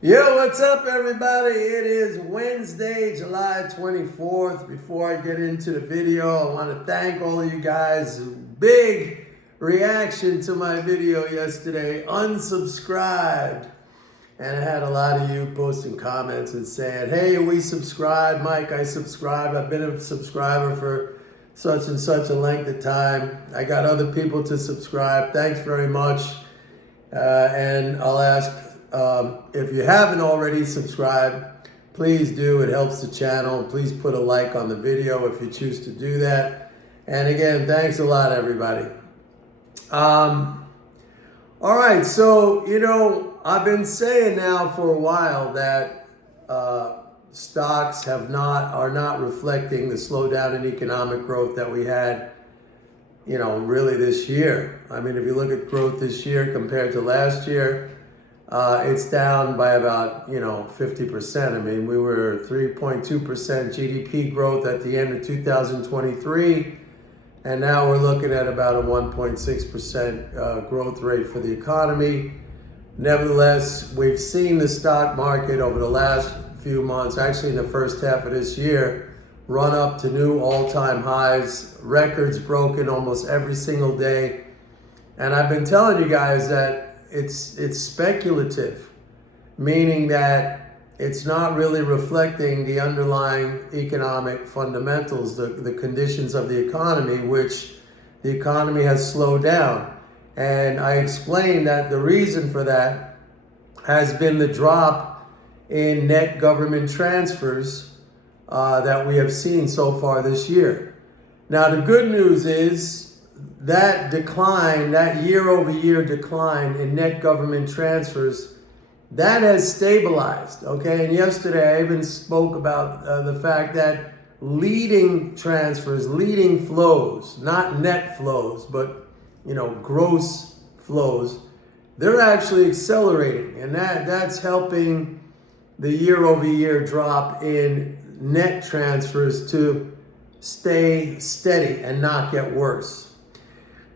Yo, what's up, everybody? It is Wednesday, July 24th. Before I get into the video, I want to thank all of you guys. Big reaction to my video yesterday. Unsubscribed. And I had a lot of you posting comments and saying, hey, we subscribed. Mike, I subscribed. I've been a subscriber for such and such a length of time. I got other people to subscribe. Thanks very much. And I'll ask, if you haven't already subscribed, please do. It helps the channel. Please put a like on the video if you choose to do that. And again, thanks a lot, everybody. All right, so, I've been saying now for a while that stocks are not reflecting the slowdown in economic growth that we had, really this year. I mean, if you look at growth this year compared to last year, it's down by about, 50%. I mean, we were 3.2% GDP growth at the end of 2023, and now we're looking at about a 1.6% growth rate for the economy. Nevertheless, we've seen the stock market over the last few months, actually in the first half of this year, run up to new all-time highs, records broken almost every single day. And I've been telling you guys that it's speculative, meaning that it's not really reflecting the underlying economic fundamentals, the conditions of the economy, which the economy has slowed down. And I explained that the reason for that has been the drop in net government transfers that we have seen so far this year. Now, the good news is that decline, that year-over-year decline in net government transfers, that has stabilized, okay? And yesterday I even spoke about the fact that leading transfers, leading flows, not net flows, but gross flows, they're actually accelerating, and that's helping the year-over-year drop in net transfers to stay steady and not get worse.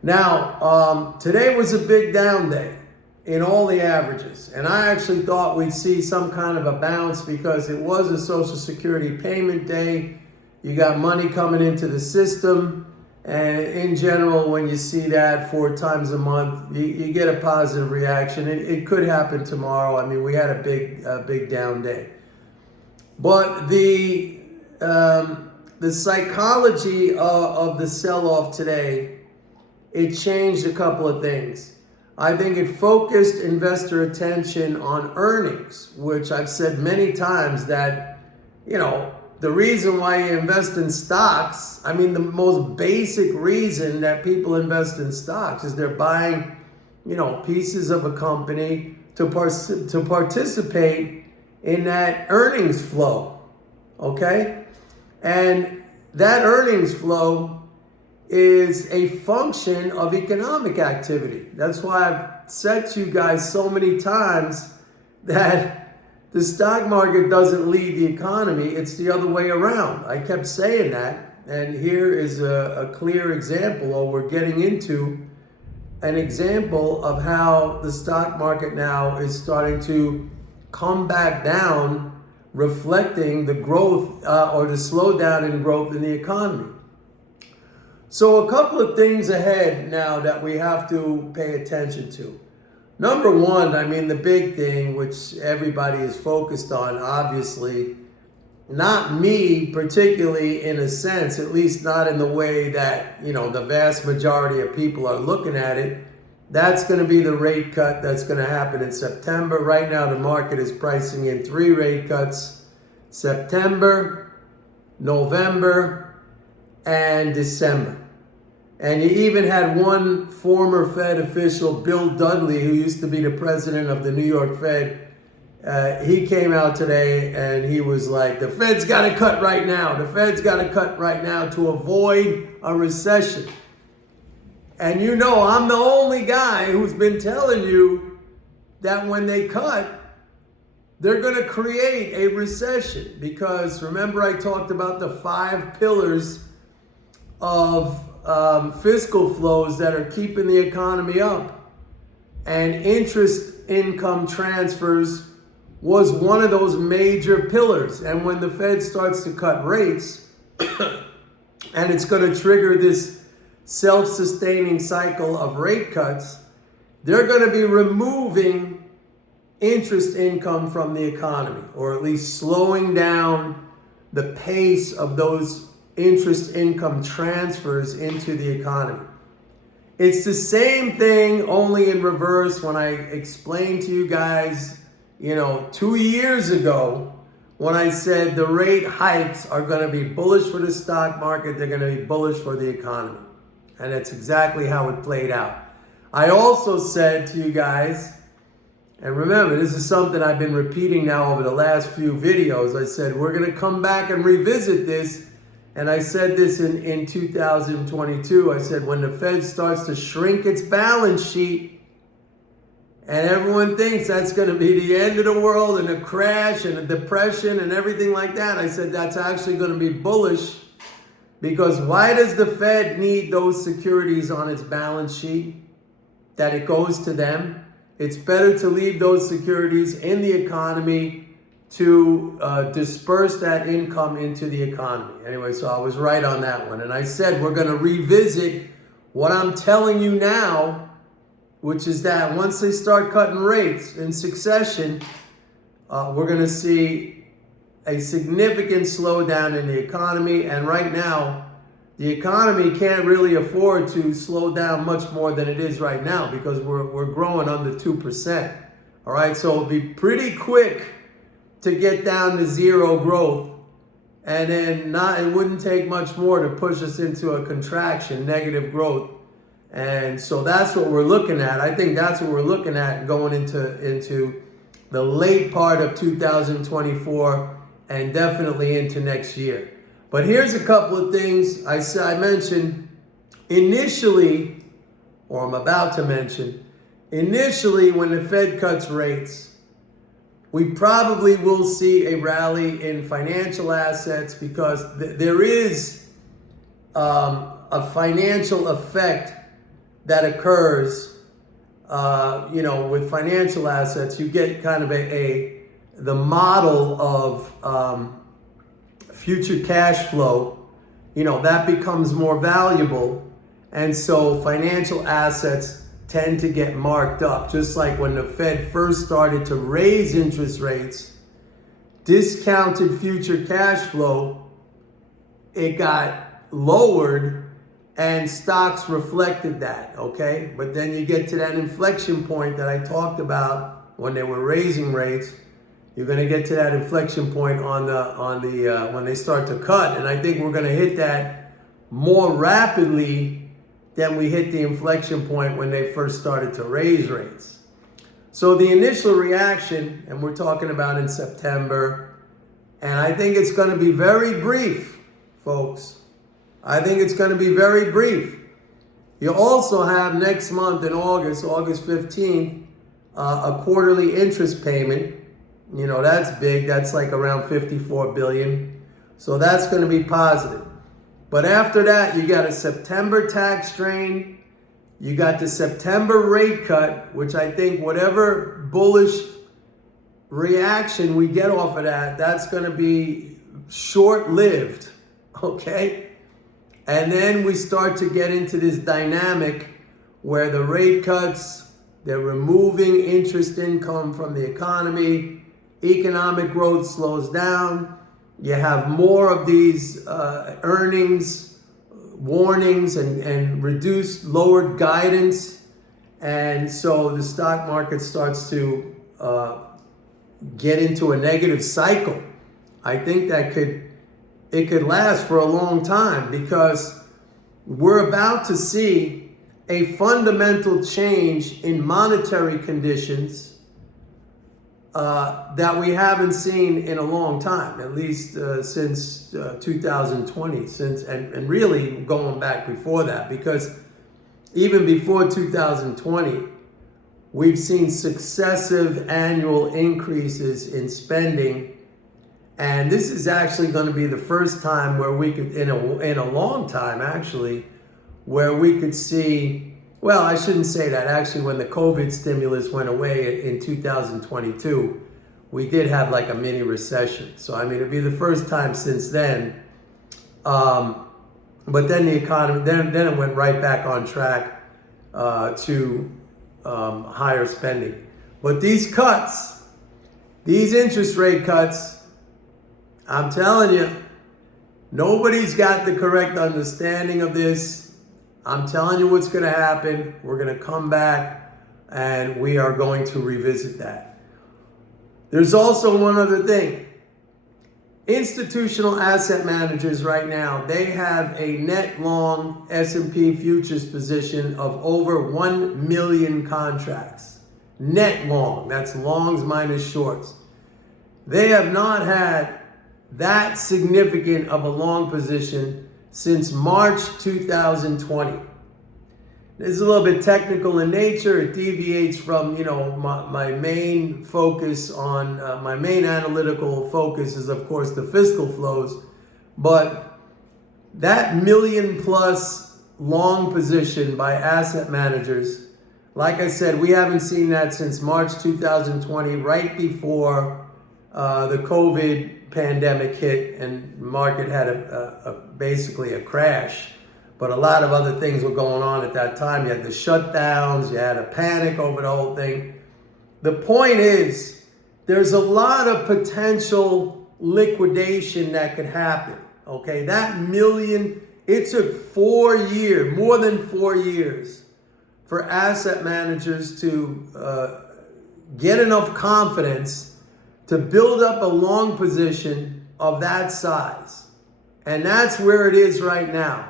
Now, today was a big down day in all the averages, and I actually thought we'd see some kind of a bounce because it was a Social Security payment day. You got money coming into the system, and in general, when you see that 4 times a month, you get a positive reaction. It could happen tomorrow. I mean, we had a big down day, but the psychology of the sell-off today, it changed a couple of things. I think it focused investor attention on earnings, which I've said many times that, the reason why you invest in stocks, I mean, the most basic reason that people invest in stocks is they're buying, pieces of a company to participate in that earnings flow, okay? And that earnings flow is a function of economic activity. That's why I've said to you guys so many times that the stock market doesn't lead the economy, it's the other way around. I kept saying that, and here is a clear example, or we're getting into an example of how the stock market now is starting to come back down, reflecting the growth or the slowdown in growth in the economy. So a couple of things ahead now that we have to pay attention to. Number one, I mean, the big thing, which everybody is focused on, obviously, not me particularly in a sense, at least not in the way that, the vast majority of people are looking at it. That's going to be the rate cut that's going to happen in September. Right now, the market is pricing in 3 rate cuts: September, November, and December. And you even had one former Fed official, Bill Dudley, who used to be the president of the New York Fed. He came out today and he was like, the Fed's got to cut right now. The Fed's got to cut right now to avoid a recession. And I'm the only guy who's been telling you that when they cut, they're going to create a recession. Because remember, I talked about the 5 pillars of fiscal flows that are keeping the economy up. And interest income transfers was one of those major pillars. And when the Fed starts to cut rates, and it's going to trigger this self-sustaining cycle of rate cuts, they're going to be removing interest income from the economy, or at least slowing down the pace of those interest income transfers into the economy. It's the same thing, only in reverse. When I explained to you guys, 2 years ago, when I said the rate hikes are going to be bullish for the stock market, they're going to be bullish for the economy. And that's exactly how it played out. I also said to you guys, and remember, this is something I've been repeating now over the last few videos. I said, we're going to come back and revisit this. And I said this in 2022. I said, when the Fed starts to shrink its balance sheet, and everyone thinks that's going to be the end of the world and a crash and a depression and everything like that, I said that's actually going to be bullish. Because why does the Fed need those securities on its balance sheet? That it goes to them. It's better to leave those securities in the economy to disperse that income into the economy. Anyway, so I was right on that one. And I said we're going to revisit what I'm telling you now, which is that once they start cutting rates in succession, we're going to see a significant slowdown in the economy. And right now, the economy can't really afford to slow down much more than it is right now, because we're growing under 2%. All right, so it'll be pretty quick to get down to zero growth, and then it wouldn't take much more to push us into a contraction, negative growth. And so that's what we're looking at. I think that's what we're looking at going into the late part of 2024 and definitely into next year. But here's a couple of things I mentioned initially, or I'm about to mention. Initially, when the Fed cuts rates, we probably will see a rally in financial assets, because there is a financial effect that occurs. With financial assets, you get kind of the model of future cash flow. That becomes more valuable, and so financial assets tend to get marked up. Just like when the Fed first started to raise interest rates, discounted future cash flow, it got lowered, and stocks reflected that, okay? But then you get to that inflection point that I talked about when they were raising rates. You're going to get to that inflection point on the when they start to cut, and I think we're going to hit that more rapidly than we hit the inflection point when they first started to raise rates. So the initial reaction, and we're talking about in September, and I think it's going to be very brief, folks. I think it's going to be very brief. You also have next month in August 15th, a quarterly interest payment. That's big. That's like around $54 billion. So that's going to be positive. But after that, you got a September tax strain. You got the September rate cut, which I think whatever bullish reaction we get off of that, that's going to be short-lived, okay? And then we start to get into this dynamic where the rate cuts, they're removing interest income from the economy, economic growth slows down, you have more of these earnings warnings and reduced, lowered guidance. And so the stock market starts to get into a negative cycle. I think that it could last for a long time, because we're about to see a fundamental change in monetary conditions that we haven't seen in a long time, at least since 2020, and really going back before that, because even before 2020, we've seen successive annual increases in spending. And this is actually going to be the first time where we could, in a long time actually, where we could see, well, I shouldn't say that. Actually, when the COVID stimulus went away in 2022, we did have like a mini recession. So, I mean, it'd be the first time since then. But then the economy, then it went right back on track to higher spending. But these cuts, these interest rate cuts, I'm telling you, nobody's got the correct understanding of this. I'm telling you what's going to happen. We're going to come back and we are going to revisit that. There's also one other thing. Institutional asset managers right now, they have a net long S&P futures position of over 1 million contracts. Net long, that's longs minus shorts. They have not had that significant of a long position since March 2020. This is a little bit technical in nature. It deviates from, my main focus on, my main analytical focus is, of course, the fiscal flows. But that million plus long position by asset managers, like I said, we haven't seen that since March 2020, right before the COVID pandemic hit and the market had basically a crash. But a lot of other things were going on at that time. You had the shutdowns, you had a panic over the whole thing. The point is, there's a lot of potential liquidation that could happen. Okay, that million, it took 4 years, more than 4 years, for asset managers to get enough confidence to build up a long position of that size. And that's where it is right now.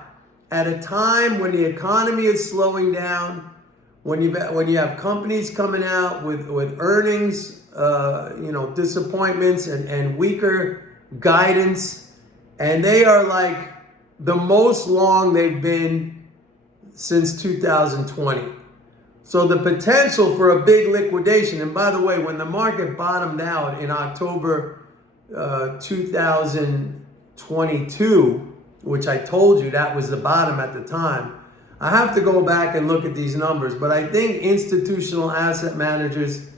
At a time when the economy is slowing down, when you have companies coming out with earnings, disappointments and weaker guidance, and they are like the most long they've been since 2020. So the potential for a big liquidation, and by the way, when the market bottomed out in October 2022, which I told you that was the bottom at the time, I have to go back and look at these numbers, but I think institutional asset managers,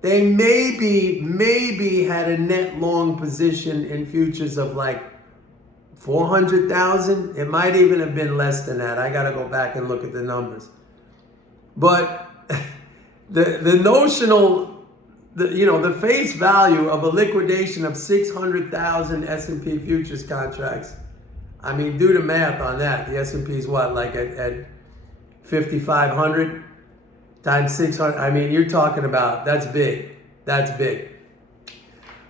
they maybe had a net long position in futures of like 400,000. It might even have been less than that. I got to go back and look at the numbers. But the notional, the face value of a liquidation of 600,000 S&P futures contracts, I mean, do the math on that. The S&P is what, like at 5,500 times 600? I mean, you're talking about, that's big. That's big.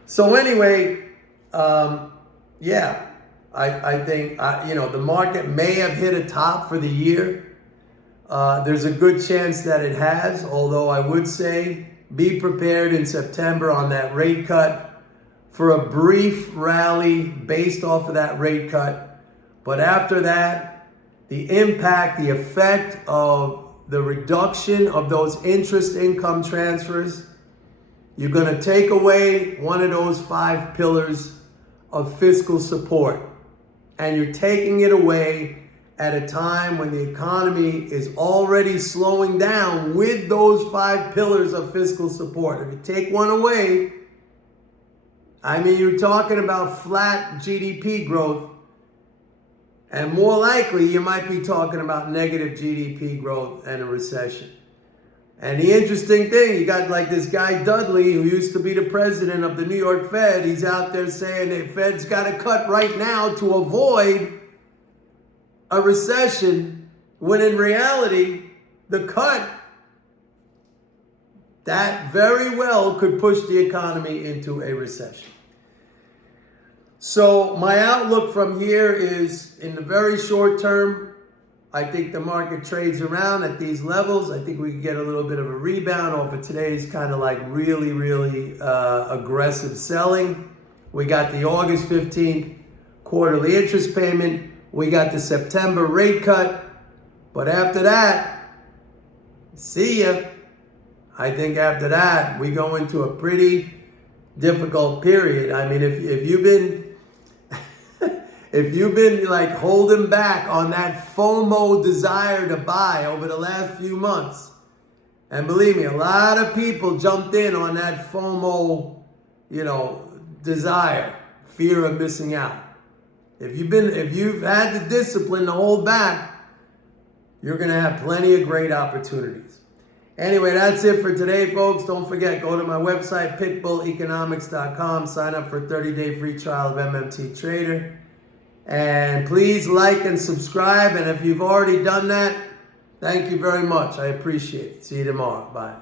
So anyway, I think, the market may have hit a top for the year. There's a good chance that it has, although I would say be prepared in September on that rate cut for a brief rally based off of that rate cut. But after that, the impact, the effect of the reduction of those interest income transfers, you're going to take away one of those 5 pillars of fiscal support. And you're taking it away at a time when the economy is already slowing down with those 5 pillars of fiscal support. If you take one away, I mean, you're talking about flat GDP growth. And more likely, you might be talking about negative GDP growth and a recession. And the interesting thing, you got like this guy Dudley, who used to be the president of the New York Fed. He's out there saying the Fed's got to cut right now to avoid a recession, when in reality, the cut, that very well could push the economy into a recession. So my outlook from here is, in the very short term, I think the market trades around at these levels. I think we can get a little bit of a rebound off of today's kind of like really aggressive selling. We got the August 15th quarterly interest payment. We got the September rate cut. But after that, see ya. I think after that, we go into a pretty difficult period. I mean, if you've been like holding back on that FOMO desire to buy over the last few months, and believe me, a lot of people jumped in on that FOMO desire, fear of missing out. If you've had the discipline to hold back, you're going to have plenty of great opportunities. Anyway, that's it for today, folks. Don't forget, go to my website, pitbulleconomics.com. Sign up for a 30-day free trial of MMT Trader. And please like and subscribe. And if you've already done that, thank you very much. I appreciate it. See you tomorrow. Bye.